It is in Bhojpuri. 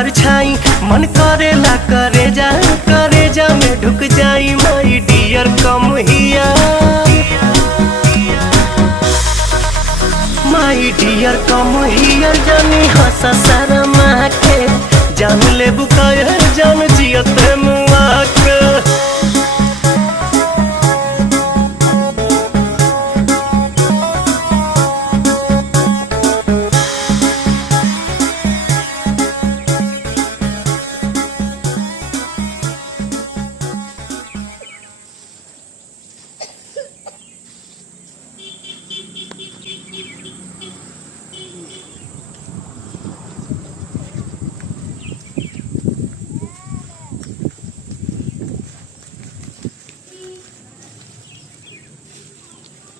परछाई मन करेला करे जा में ढुक जाई माई डियर कम हिया माई डियर कम हियर जानी हंसा शर्मा के जान ले बुकायर जान जियत मुआ के।